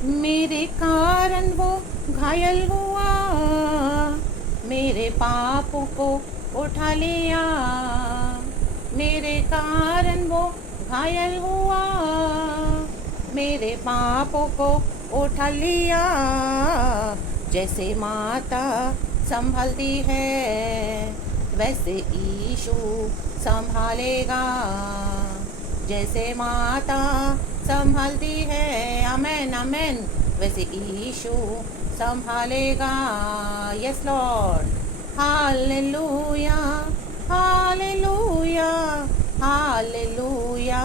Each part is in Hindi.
मेरे कारण वो घायल हुआ, मेरे पापों को उठा लिया। मेरे कारण वो घायल हुआ, मेरे पापों को उठा लिया। जैसे माता संभलती है, वैसे यीशु संभालेगा। जैसे माता संभालती है, आमेन आमेन, वैसे यीशु संभालेगा। Yes Lord, hallelujah hallelujah hallelujah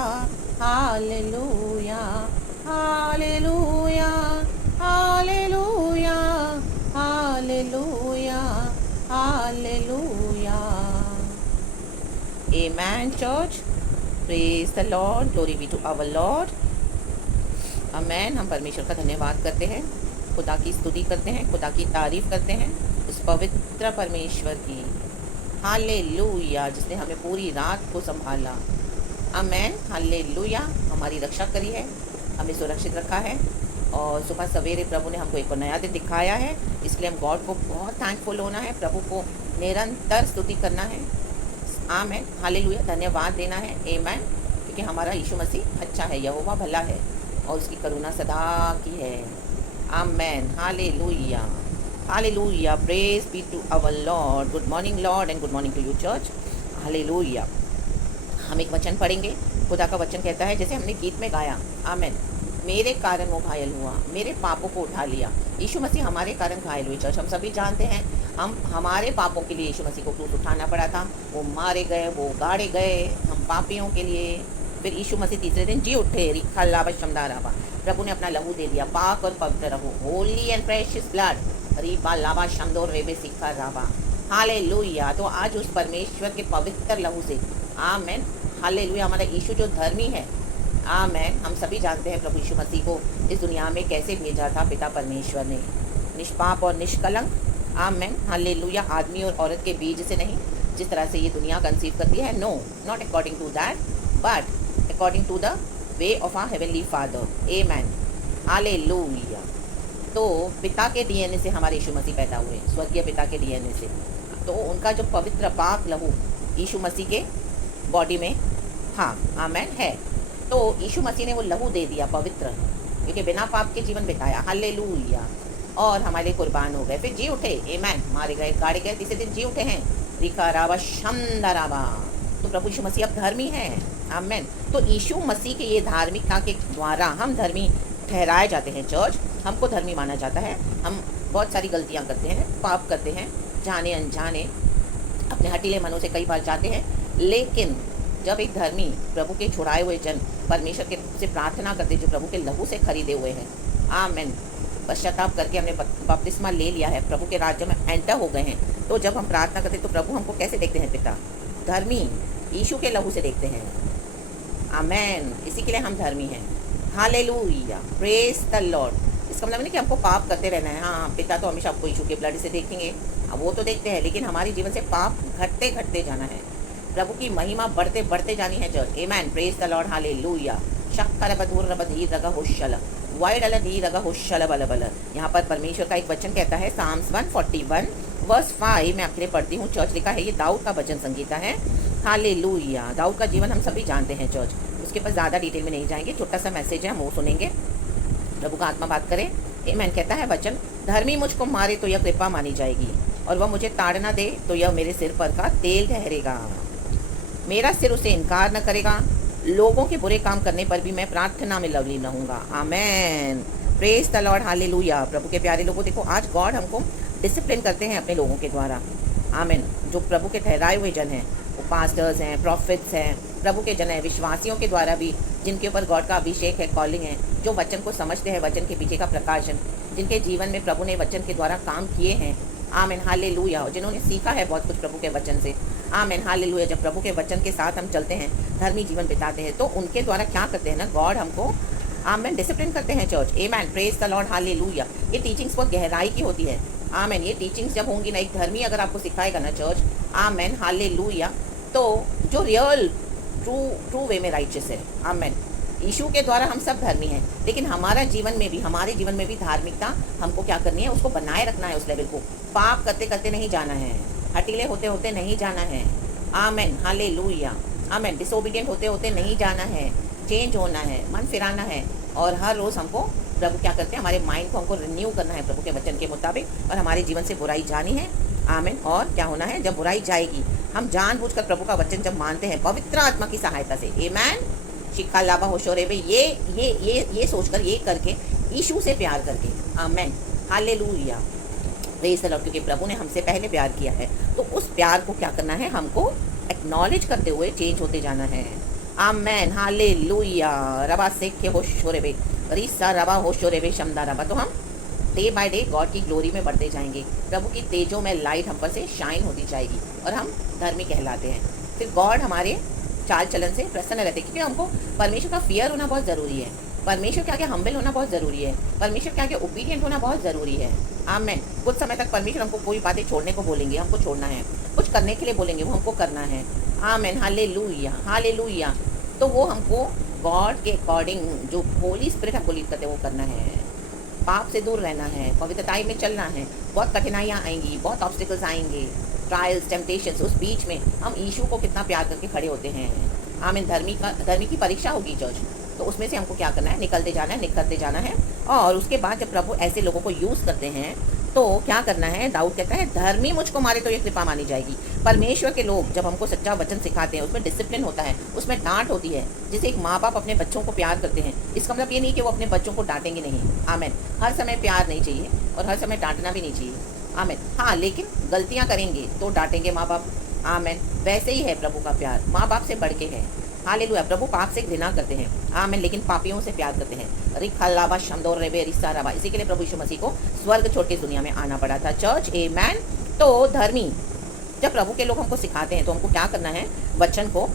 hallelujah hallelujah hallelujah hallelujah hallelujah. Amen, church. Praise the Lord. Glory be to our Lord. Amen. हम परमेश्वर का धन्यवाद करते हैं, खुदा की स्तुति करते हैं, खुदा की तारीफ करते हैं उस पवित्र परमेश्वर की। हालेलुया, जिसने हमें पूरी रात को संभाला। आमेन, हालेलुया। हमारी रक्षा करी है, हमें सुरक्षित रखा है, और सुबह सवेरे प्रभु ने हमको एक और नया दिन दिखाया है। इसलिए हम गॉड को बहुत थैंकफुल होना है, प्रभु को निरंतर स्तुति करना है। आमेन, हालेलुया, धन्यवाद देना है। आमेन, क्योंकि हमारा यीशु मसीह अच्छा है, यहोवा भला है, और उसकी करुणा सदा की है। Amen, hallelujah hallelujah. Praise be to our Lord. Good morning Lord and good morning to you church. Hallelujah. हम एक वचन पढ़ेंगे। खुदा का वचन कहता है, जैसे हमने गीत में गाया, आमेन, मेरे कारण वो घायल हुआ, मेरे पापों को उठा लिया। यीशु मसीह हमारे कारण घायल हुए। चर्च, हम सभी जानते हैं, हम हमारे पापों के लिए यीशु मसीह को क्रूस उठाना पड़ा था। वो मारे गए, वो गाड़े गए, हम पापियों के लिए। फिर यीशु मसीह तीसरे दिन जी उठे। रिखा लावा शमदा रावा, प्रभु ने अपना लहू दे दिया। पाक और पवित्र रहो, होली एंड प्रेशियस ब्लड। रीबा लावा शमदोर रेबे सिखा रावा। हालेलुया। तो आज उस परमेश्वर के पवित्र लहू से, आमेन, हालेलुया, हमारा यीशु जो धर्मी है, आमेन, हम सभी जानते हैं प्रभु यीशु मसीह को इस दुनिया में कैसे भेजा था पिता परमेश्वर ने, निष्पाप और निष्कलंक। आमेन, हालेलुया। आदमी और औरत के बीज से नहीं, जिस तरह से ये दुनिया कंसीव करती है, no, not according to that, but according to the way of our heavenly father. Amen, hallelujah. तो पिता के डीएनए से हमारे यीशु मसीह पैदा हुए, स्वर्गीय पिता के डीएनए से। तो उनका जो पवित्र पाक लहू यीशु मसीह के बॉडी में, हाँ, आमेन, है। तो यीशु मसीह ने वो लहू दे दिया पवित्र, क्योंकि बिना पाप के जीवन बिताया। हालेलुया। और हमारे लिए कुर्बान हो गए, फिर जी उठे। आमेन, मारे गए, गाड़े गए, तीसरे दिन जी उठे हैं। रिका रावा शंदा रावा। तो प्रभु यीशु मसीह अब धर्मी है। आमेन। तो यीशु मसीह के ये धार्मिकता के द्वारा हम धर्मी ठहराए जाते हैं। चर्च, हमको धर्मी माना जाता है। हम बहुत सारी गलतियाँ करते हैं, पाप करते हैं, जाने अनजाने, अपने हटीले मनों से कई बार जाते हैं। लेकिन जब एक धर्मी प्रभु के छुड़ाए हुए जन परमेश्वर के से प्रार्थना करते, जो प्रभु के लहू से खरीदे हुए हैं, आमेन, पश्चाताप करके हमने बपतिस्मा ले लिया है, प्रभु के राज्य में एंटर हो गए हैं, तो जब हम प्रार्थना करते तो प्रभु हमको कैसे देखते हैं? पिता, धर्मी यीशु के लहू से देखते हैं। आमेन, इसी के लिए हम धर्मी हैं। Hallelujah, praise the Lord. इसका मतलब नहीं कि हमको पाप करते रहना है। हाँ, पिता तो हमेशा आपको यीशु के ब्लड से देखेंगे, वो तो देखते हैं, लेकिन हमारे जीवन से पाप घटते घटते जाना है, प्रभु की महिमा बढ़ते बढ़ते जानी है। जज, आमेन, प्रेज द लॉर्ड, हालेलुया। शक्कर बधूर रबधी रगा होशल वाइड अल धी रगा होशल बल बल। यहाँ पर परमेश्वर का एक वचन कहता है, साम्स 141 वर्स 5, मैं आपके लिए पढ़ती हूँ। चर्च, लिखा है, ये दाऊद का भजन संगीता है। हालेलुया। दाऊद का जीवन हम सभी जानते हैं। चर्च, उसके पास ज़्यादा डिटेल में नहीं जाएंगे, छोटा सा मैसेज है, हम वो सुनेंगे। प्रभु का आत्मा बात करे। आमेन। कहता है वचन, धर्मी मुझको मारे तो यह कृपा मानी जाएगी, और वह मुझे ताड़ना दे तो यह मेरे सिर पर का तेल ठहरेगा। मेरा सिर उसे इनकार न करेगा, लोगों के बुरे काम करने पर भी मैं प्रार्थना में लवलीन रहूँगा। आमेन, प्रेज द लॉर्ड, हालेलुया। प्रभु के प्यारे लोगों, देखो आज गॉड हमको डिसिप्लिन करते हैं अपने लोगों के द्वारा। आमेन। जो प्रभु के ठहराए हुए जन हैं, वो पास्टर्स हैं, प्रॉफिट्स हैं, प्रभु के जन हैं, विश्वासियों के द्वारा भी, जिनके ऊपर गॉड का अभिषेक है, कॉलिंग है, जो वचन को समझते हैं, वचन के पीछे का प्रकाशन, जिनके जीवन में प्रभु ने वचन के द्वारा काम किए हैं। आमेन, हालेलुया। जिन्होंने सीखा है बहुत कुछ प्रभु के वचन से। आमेन, हालेलुया। जब प्रभु के वचन के साथ हम चलते हैं, धर्मी जीवन बिताते हैं, तो उनके द्वारा क्या करते हैं ना, गॉड हमको, आमेन, डिसिप्लिन करते हैं। Church, amen, praise the Lord, hallelujah. ये टीचिंग्स बहुत गहराई की होती है। आमेन, ये टीचिंग्स जब होंगी ना, एक धर्मी अगर आपको सिखाएगा ना चर्च, आमेन, हालेलुया, तो जो रियल ट्रू वे में राइचियस है, आमेन, यीशु के द्वारा हम सब धर्मी हैं, लेकिन हमारे जीवन में भी धार्मिकता हमको क्या करनी है, उसको बनाए रखना है। उस लेवल को पाप करते करते नहीं जाना है, हटीले होते होते नहीं जाना है। आमेन, हालेलुया, आमेन। डिसोबीडियंट होते होते नहीं जाना है, चेंज होना है, मन फिराना है। और हर रोज़ हमको प्रभु क्या करते हैं, हमारे माइंड को हमको रिन्यू करना है प्रभु के वचन के मुताबिक, और हमारे जीवन से बुराई जानी है। आमेन। और क्या होना है, जब बुराई जाएगी, हम जानबूझकर प्रभु का वचन जब मानते हैं पवित्र आत्मा की सहायता से, आमेन, शिखा लाभा होशोरे बे, ये सोचकर, ये करके, यीशु से प्यार करके, आमेन, हालेलुया, प्रेज़ द लॉर्ड। क्योंकि प्रभु ने हमसे पहले प्यार किया है, तो उस प्यार को क्या करना है, हमको एक्नॉलेज करते हुए चेंज होते जाना है। आमेन, हालेलुया, रबा सेखे होशोरे बे, रिसा रबा होशोरे बे, शमदा रबा। तो हम डे बाय डे गॉड की ग्लोरी में बढ़ते जाएंगे, प्रभु की तेजों में लाइट हम पर से शाइन होती जाएगी, और हम धर्मी कहलाते हैं। फिर गॉड हमारे चाल चलन से प्रसन्न रहते हैं, क्योंकि हमको परमेश्वर का फियर होना बहुत ज़रूरी है, परमेश्वर के आगे हम्बल होना बहुत ज़रूरी है, परमेश्वर के आगे ओबीडिएंट होना बहुत ज़रूरी है। आमेन। कुछ समय तक परमेश्वर हमको कोई बातें छोड़ने को बोलेंगे, हमको छोड़ना है, कुछ करने के लिए बोलेंगे, वो हमको करना है। Amen, hallelujah, hallelujah. तो वो हमको गॉड के अकॉर्डिंग, जो होली स्पिरिट हमको लीड करते हैं, वो करना है। पाप से दूर रहना है, पवित्रताई में चलना है। बहुत कठिनाइयाँ आएंगी, बहुत ऑब्स्टिकल्स आएंगे, ट्रायल्स, टेम्पटेशंस। उस बीच में हम यीशु को कितना प्यार करके खड़े होते हैं। आमीन। धर्मी की परीक्षा होगी चर्च, तो उसमें से हमको क्या करना है, निकलते जाना है, निखरते जाना है। और उसके बाद जब प्रभु ऐसे लोगों को यूज़ करते हैं, तो क्या करना है, दाऊद कहता है, धर्मी मुझको मारे तो ये कृपा मानी जाएगी। परमेश्वर के लोग जब हमको सच्चा वचन सिखाते हैं, उसमें डिसिप्लिन होता है, उसमें डांट होती है। जैसे एक माँ बाप अपने बच्चों को प्यार करते हैं, इसका मतलब ये नहीं कि वो अपने बच्चों को डांटेंगे नहीं। आमीन। हर समय प्यार नहीं चाहिए, और हर समय डांटना भी नहीं चाहिए। आमीन। हाँ, लेकिन गलतियाँ करेंगे तो डांटेंगे माँ बाप। आमीन। वैसे ही है प्रभु का प्यार, माँ बाप से बढ़ के है। हालेलुया। प्रभु पाप से घृणा करते हैं, आमीन, लेकिन पापियों से प्यार करते हैं। रिखलावा शमदोर रेबे रिसा रबा। इसी के लिए प्रभु यीशु मसीह को स्वर्ग छोड़ के दुनिया में आना पड़ा था। चर्च, आमीन। तो धर्मी जब प्रभु के लोग हमको सिखाते हैं, तो हमको क्या करना है, वचन को,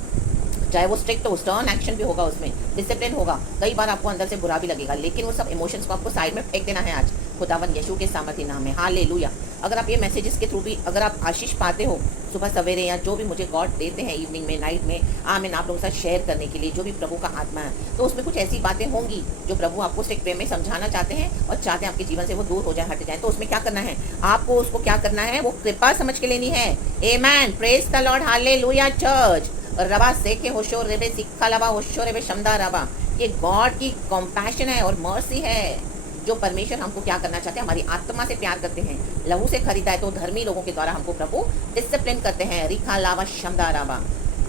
चाहे वो स्ट्रिक्ट हो, स्टर्न एक्शन भी होगा, उसमें डिसिप्लिन होगा, कई बार आपको अंदर से बुरा भी लगेगा, लेकिन वो सब इमोशंस को आपको साइड में फेंक देना है आज खुदावन यीशु के सामर्थ्य नाम में। हालेलुया। अगर आप ये मैसेजेस के थ्रू भी अगर आप आशीष पाते हो, सुबह सवेरे, या जो भी मुझे गॉड देते हैं इवनिंग में, नाइट में, आमीन, आप लोगों के साथ शेयर करने के लिए, जो भी प्रभु का आत्मा है, तो उसमें कुछ ऐसी बातें होंगी जो प्रभु आपको स्ट्रिक्ट वे में समझाना चाहते हैं, और चाहते हैं आपके जीवन से वो दूर हो जाए, हट जाए। तो उसमें क्या करना है, आपको उसको क्या करना है, वो कृपा समझ के लेनी है। आमीन, praise the Lord, hallelujah. Church, रबा से के होशो रेबे सिक्खा लबा होशो रेबे शमदा रबा। ये गॉड की कॉम्पैशन है और मर्सी है, जो परमेश्वर हमको क्या करना चाहते हैं, हमारी आत्मा से प्यार करते हैं, लहू से खरीदा है। तो धर्मी लोगों के द्वारा हमको प्रभु डिसिप्लिन करते हैं। रिखा लावा शमदा राबा।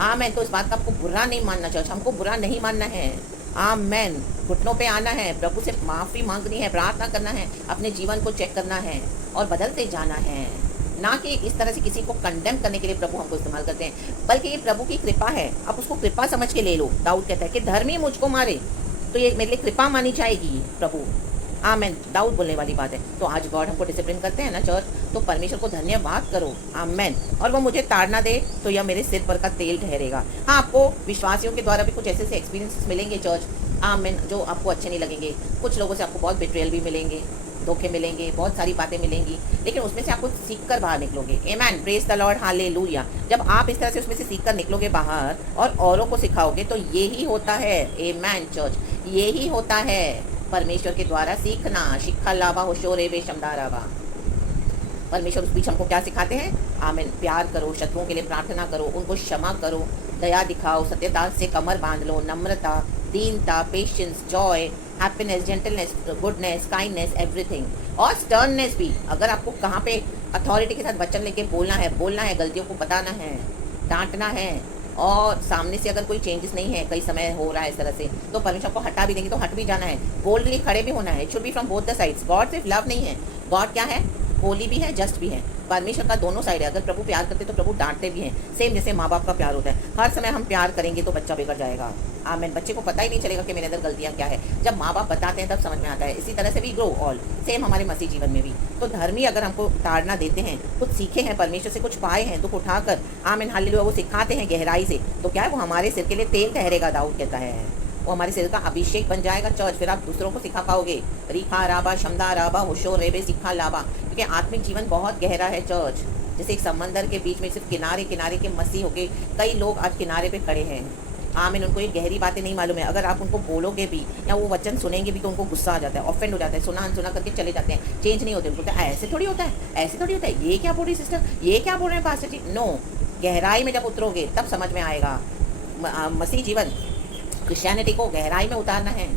आमेन। तो इस बात का आपको बुरा नहीं मानना चाहिए, हमको बुरा नहीं मानना है। आमेन। घुटनों पे आना है, प्रभु से माफ़ी मांगनी है, प्रार्थना करना है, अपने जीवन को चेक करना है और बदलते जाना है, ना कि इस तरह से किसी को कंडेम करने के लिए प्रभु हमको इस्तेमाल करते हैं, बल्कि ये प्रभु की कृपा है। आप उसको कृपा समझ के ले लो। दाऊद कहता है कि धर्मी मुझको मारे तो ये मेरे लिए कृपा मानी जाएगी प्रभु। आमेन। दाऊद बोलने वाली बात है। तो आज गॉड हमको डिसिप्लिन करते हैं ना चर्च, तो परमेश्वर को धन्यवाद करो। आमेन। और वो मुझे ताड़ना दे तो यह मेरे सिर पर का तेल ठहरेगा। हाँ, आपको विश्वासियों के द्वारा भी कुछ ऐसे एक्सपीरियंसेस मिलेंगे चर्च, आमेन, जो आपको अच्छे नहीं लगेंगे। कुछ लोगों से आपको बहुत बिट्रेयल भी मिलेंगे, धोखे मिलेंगे, बहुत सारी बातें मिलेंगी, लेकिन उसमें से आपको सीख कर बाहर निकलोगे। आमेन, प्रेज द लॉर्ड, हालेलुया। जब आप इस तरह से उसमें से सीख कर निकलोगे बाहर और औरों को सिखाओगे, तो यही होता है, आमेन चर्च, यही होता है परमेश्वर के द्वारा सीखना। शिक्षा लावा होशोरे वे शमदारावा। परमेश्वर उस बीच हमको क्या सिखाते हैं, आमीन, प्यार करो, शत्रुओं के लिए प्रार्थना करो, उनको क्षमा करो, दया दिखाओ, सत्यता से कमर बांध लो, नम्रता, दीनता, patience, Joy, happiness, gentleness, goodness, kindness, everything. और स्टर्ननेस भी। अगर आपको कहाँ पे अथॉरिटी के साथ वचन लेके बोलना है, गलतियों को बताना है, डांटना है, और सामने से अगर कोई चेंजेस नहीं है, कई समय हो रहा है इस तरह से, तो परमेश्वर को हटा भी देंगे तो हट भी जाना है, बोल्डली खड़े भी होना है। It should B from both the sides. God सिर्फ लव नहीं है, गॉड क्या है, होली भी है, जस्ट भी है। परमेश्वर का दोनों साइड है। अगर प्रभु प्यार करते तो प्रभु डांटते भी हैं, सेम जैसे माँ बाप का प्यार होता है। हर समय हम प्यार करेंगे तो बच्चा बिगड़ जाएगा। आमीन। बच्चे को पता ही नहीं चलेगा कि मेरे अंदर गलतियाँ क्या है। जब माँ बाप बताते हैं तब समझ में आता है। इसी तरह से भी ग्रो ऑल, सेम हमारे मसीह जीवन में भी। तो धर्मी अगर हमको ताड़ना देते हैं, कुछ सीखे हैं परमेश्वर से, कुछ पाए हैं, दुख उठाकर, आमीन, हालेलुया, वो सिखाते हैं गहराई से, तो क्या है, वो हमारे सिर के लिए तेल ठहरेगा। दाऊद कहता है वो हमारे सिर का अभिषेक बन जाएगा चर्च। फिर आप दूसरों को सिखा पाओगे। रिखा राबा शमदा राबा होशो रेबे सिखा लाबा। क्योंकि आत्मिक जीवन बहुत गहरा है चर्च। जैसे एक समंदर के बीच में सिर्फ किनारे किनारे के मसीह हो गए, कई लोग आज किनारे पे खड़े हैं, आमीन। उनको ये गहरी बातें नहीं मालूम है। अगर आप उनको बोलोगे भी या वो वचन सुनेंगे भी तो उनको गुस्सा आ जाता है, ऑफेंड हो जाता है, सुना अनसुना करके चले जाते हैं, चेंज नहीं होते। उनको बोलते हैं ऐसे थोड़ी होता है, ऐसे थोड़ी होता है, ये क्या बोल रही सिस्टर, ये क्या बोल रहे हैं पास्टर जी। नो, गहराई में जब उतरोगे तब समझ में आएगा। मसीह जीवन, क्रिश्चियनिटी को गहराई में उतारना है।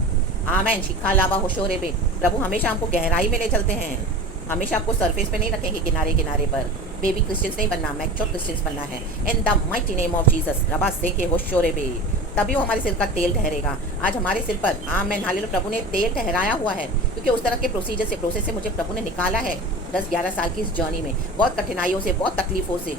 आमेन। शिखा लावा होशोरे पे प्रभु हमेशा हमको गहराई में ले चलते हैं। हमेशा आपको सरफेस पे नहीं रखेंगे, किनारे किनारे पर। बेबी क्रिश्चियंस नहीं बनना, मैच्योर क्रिश्चियंस बनना है। इन the mighty name of Jesus रबा से के होशोरे पे, तभी वो हमारे सिर का तेल ठहरेगा। आज हमारे सिर पर आमेन हालेलुया प्रभु ने तेल ठहराया हुआ है, क्योंकि उस तरह के प्रोसेस से मुझे प्रभु ने निकाला है 10-11 साल की इस जर्नी में, बहुत कठिनाइयों से, बहुत तकलीफों से।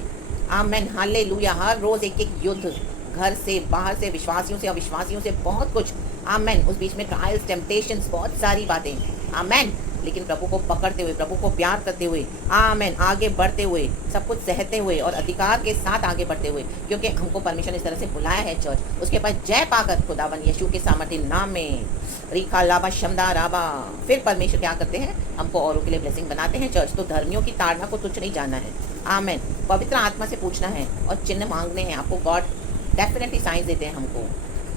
Amen hallelujah. हर रोज़ एक एक युद्ध, घर से बाहर से, विश्वासियों से अविश्वासियों से, बहुत कुछ। आमेन। उस बीच में ट्रायल्स, टेम्पटेशंस, बहुत सारी बातें। आमेन। लेकिन प्रभु को पकड़ते हुए, प्रभु को प्यार करते हुए, आमेन, आगे बढ़ते हुए, सब कुछ सहते हुए और अधिकार के साथ आगे बढ़ते हुए, क्योंकि हमको परमिशन इस तरह से बुलाया है चर्च। उसके पास जय पाकर खुदावन यीशु के सामर्थ्य नाम में रीखा लाबा शमदा राबा, फिर परमेश्वर क्या करते हैं, हमको औरों के लिए ब्लेसिंग बनाते हैं चर्च। तो धर्मियों की ताड़ना को तुच्छ नहीं जाना है। आमेन। पवित्र आत्मा से पूछना है और चिन्ह मांगने हैं आपको। गॉड डेफिनेटली साइंस देते हैं हमको,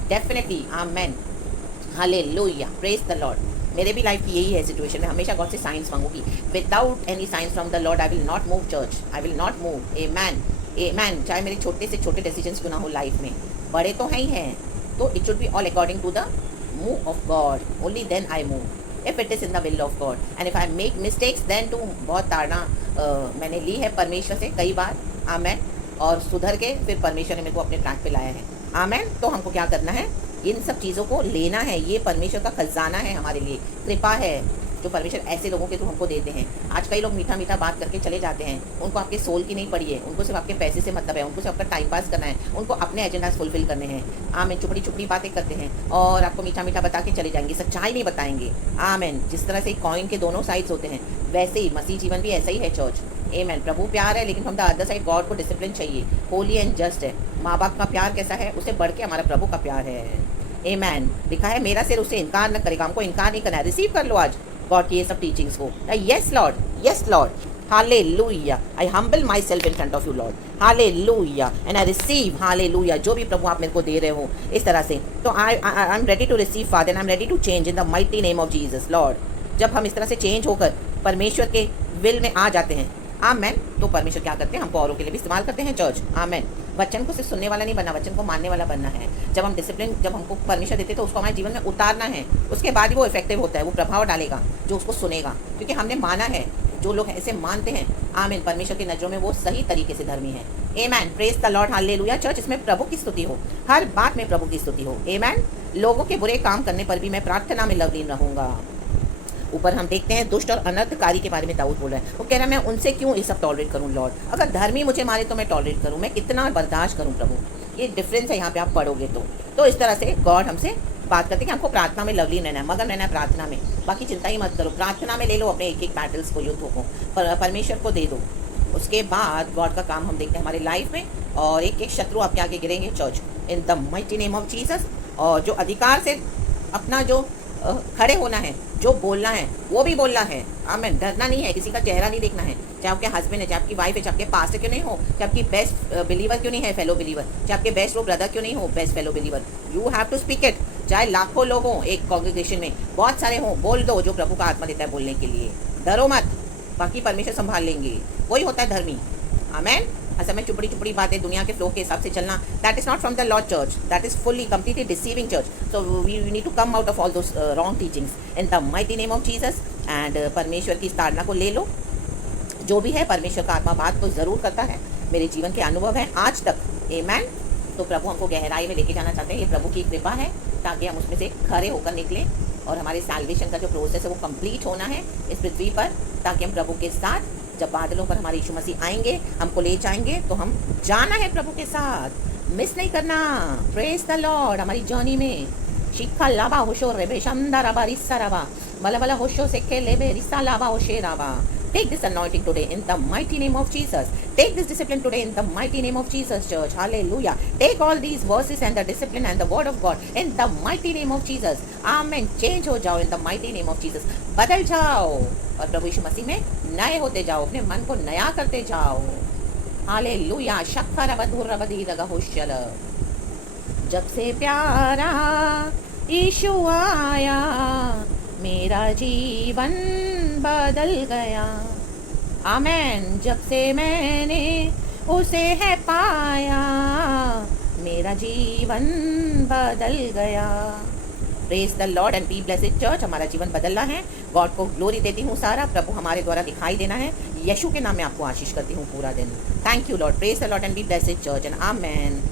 definitely. Amen hallelujah, praise the Lord. मेरे भी लाइफ की यही है सिचुएशन। मैं हमेशा गॉड से साइंस मांगूंगी। Without any science from the Lord I will not move church, I will not move. Amen amen. चाहे मेरे छोटे से छोटे डिसीजंस क्यों ना हो लाइफ में, बड़े तो हैं ही हैं, तो it should be all according to the move of God, only then I move. If it is in the will of God and if I make mistakes then too, बहुत ताड़ना मैंने ली है परमेश्वर से कई बार। आमेन। और सुधर के फिर परमेश्वर ने मेरे को अपने ट्रैक पे लाया है। आमेन। तो हमको क्या करना है, इन सब चीज़ों को लेना है। ये परमेश्वर का खजाना है हमारे लिए, कृपा है जो परमेश्वर ऐसे लोगों के थ्रू हमको देते हैं। आज कई लोग मीठा मीठा बात करके चले जाते हैं, उनको आपके सोल की नहीं पड़ी है, उनको सिर्फ आपके पैसे से मतलब है, उनको सिर्फ आपका टाइम पास करना है, उनको अपने एजेंडाज फुलफिल करने हैं। आमेन। चुपड़ी चुपड़ी बातें करते हैं और आपको मीठा मीठा बता के चले जाएंगे, सच्चाई नहीं बताएंगे। आमेन। जिस तरह से कॉइन के दोनों साइड्स होते हैं, वैसे ही मसीह जीवन भी ऐसा ही है चर्च। आमेन। प्रभु प्यार है, लेकिन from the other side God को डिसिप्लिन चाहिए, होली एंड जस्ट है। माँ बाप का प्यार कैसा है, उसे बढ़ के हमारा प्रभु का प्यार है। आमेन। लिखा है मेरा सिर उसे इनकार न करेगा। हमको इनकार नहीं करना है। रिसीव कर लो आज गॉड की ये सब टीचिंग्स को। Yes Lord, yes Lord, hallelujah. I humble my self in front of you Lord, hallelujah, and I receive, hallelujah, जो भी प्रभु आप मेरे को दे रहे हो इस तरह से। तो I am ready to receive father, and I am ready to change in the mighty name of Jesus Lord. जब हम इस तरह से चेंज होकर परमेश्वर के विल में आ जाते हैं, आमेन, तो परमेश्वर क्या करते हैं, हमको औरों के लिए भी इस्तेमाल करते हैं चर्च। आमेन। वचन को सिर्फ सुनने वाला नहीं बनना, वचन को मानने वाला बनना है। जब हम डिसिप्लिन, जब हमको परमेश्वर देते तो उसको हमारे जीवन में उतारना है, उसके बाद ही वो इफेक्टिव होता है, वो प्रभाव डालेगा जो उसको सुनेगा, क्योंकि हमने माना है। जो लोग ऐसे मानते हैं, आमीन, परमेश्वर की नज़रों में वो सही तरीके से धर्मी है। Amen. Praise the Lord, hallelujah. Church, इसमें प्रभु की स्तुति हो, हर बात में प्रभु की स्तुति हो। आमेन। लोगों के बुरे काम करने पर भी मैं प्रार्थना में लवलीन रहूँगा। ऊपर हम देखते हैं दुष्ट और अनर्थकारी के बारे में दाऊद बोल रहा है। वो कह रहा है मैं उनसे क्यों ये सब टॉलरेट करूं लॉर्ड, अगर धर्मी मुझे मारे तो मैं टॉलरेट करूं, मैं कितना बर्दाश्त करूं प्रभु। ये डिफरेंस है यहाँ पे, आप पढ़ोगे तो इस तरह से गॉड हमसे बात करते हैं कि हमको प्रार्थना में लवलीन रहना है, मगन रहना है प्रार्थना में। बाकी चिंता ही मत करो, प्रार्थना में ले लो अपने एक एक बैटल्स को, युद्धों को परमेश्वर को दे दो। उसके बाद गॉड का काम हम देखते हैं हमारे लाइफ में, और एक एक शत्रु आपके आगे गिरेंगे church, in the mighty name of Jesus. और जो अधिकार से अपना जो खड़े होना है, जो बोलना है वो भी बोलना है। आमेन। डरना नहीं है, किसी का चेहरा नहीं देखना है, चाहे आपके हस्बैंड है, चाहे आपकी वाइफ है, चाहे आपके पास्टर क्यों नहीं हो, चाहे आपकी बेस्ट बिलीवर क्यों नहीं है, फेलो बिलीवर, चाहे आपके बेस्ट वो ब्रदर क्यों नहीं हो, best fellow believer. You have to speak it. चाहे लाखों लोग हों एक कॉन्ग्रेगेशन में, बहुत सारे हों, बोल दो जो प्रभु का आत्मा देता है बोलने के लिए। डरो मत, बाकी परमेश्वर संभाल लेंगे। वही होता है धर्मी। आमेन। असल में चुपड़ी चुपड़ी बातें, दुनिया के फ्लो के हिसाब से चलना, that is not from the lord church, that is fully completely deceiving church. So we need to come out of all those wrong teachings in the mighty name of Jesus. And परमेश्वर की ताड़ना को ले लो। जो भी है परमेश्वर का आत्मा बात तो ज़रूर करता है, मेरे जीवन के अनुभव है आज तक। आमेन। तो प्रभु हमको गहराई में लेके जाना चाहते हैं, ये प्रभु की कृपा है, ताकि हम उसमें से खरे होकर निकलें और हमारे सैल्वेशन का जो प्रोसेस है वो कंप्लीट होना है इस पृथ्वी पर, ताकि हम प्रभु के साथ जब बादलों पर हमारे यीशु मसीह आएंगे, हमको ले जाएंगे, तो हम जाना है प्रभु के साथ, मिस नहीं करना। Praise the Lord. हमारी जर्नी में शिखा लाबा होशो रेबे शंदा राबा रिस्सा राबा बला बला होशो सेके लेबे रिस्सा लाबा होशे राबा। Take this anointing today in the mighty name of Jesus. Take this discipline today in the mighty name of Jesus, church. Hallelujah. Take all these verses and the discipline and the word of God in the mighty name of Jesus. Amen. Change हो जाओ in the mighty name of Jesus. बदल जाओ और प्रभु यीशु मसीह में नए होते जाओ, अपने मन को नया करते जाओ। हालेलुया। शक्कर अवधुर अवधि लगा होशल। जब से प्यारा यीशु आया, मेरा जीवन बदल गया। आमेन। जब से मैंने उसे है पाया, मेरा जीवन बदल गया। Praise the lord and be blessed church. हमारा जीवन बदलना है। गॉड को ग्लोरी देती हूँ सारा। प्रभु हमारे द्वारा दिखाई देना है। यीशु के नाम में आपको आशीष करती हूँ पूरा दिन। Thank you lord. Praise the lord and be blessed church and amen.